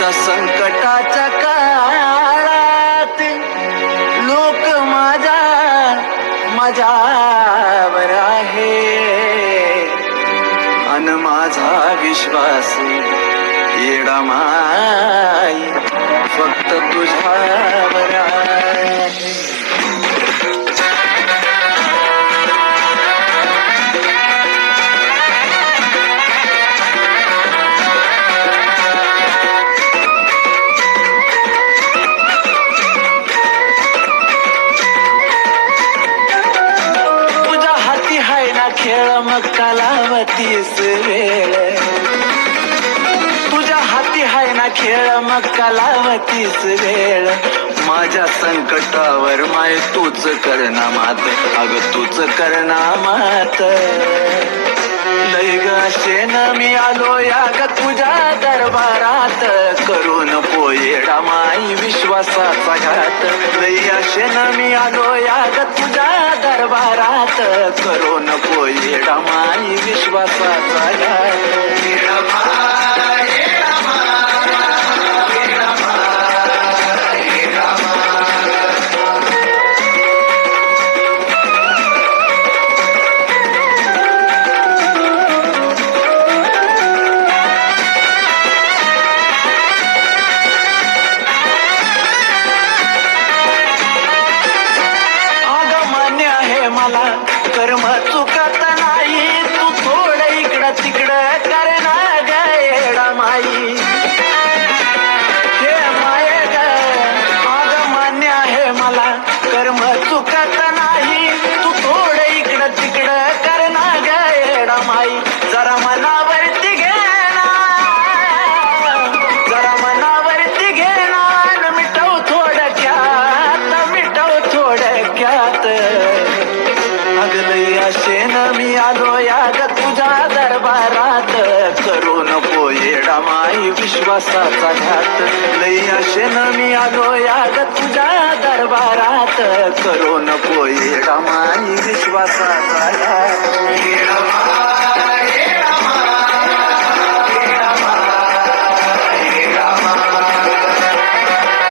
अशा संकटाच्या काळात लोक माझ्यावर आहे अन माझा विश्वास येडा माई फक्त तुझ्यावर आहे. खेळ मग कालावतीस वेळ तुझ्या हाती हाय ना खेळ मग कालावतीस वेळ माझ्या संकटावर माय तूच करना मात अग तूच करना मात लय गाशेन मी आलो या ग तुझ्या दरबारात करून पोयेडा माई विश्वासाचा घात लय आशेन मी आलो या ग तुझ्या दरबारात करून पोयेडा माई विश्वासाचा घात. मला कर्म चुकत नाही तू थोडं इकडं तिकडं कर ना गयडा माई हे माये ग आग मान्य आहे मला कर्म चुकत नाही तू थोडं इकडं तिकडं कर ना गयडा माई जरा मनावरती घे ना जरा मनावरती घे ना मिटव थोडक्यात अगलई आशेन मी आलो या ग तुझ्या दरबारात करून पोयेडा माई विश्वासाचा घात लई आशेन मी आलो या ग तुझ्या दरबारात करून पोयेडा माई विश्वासाचा घात.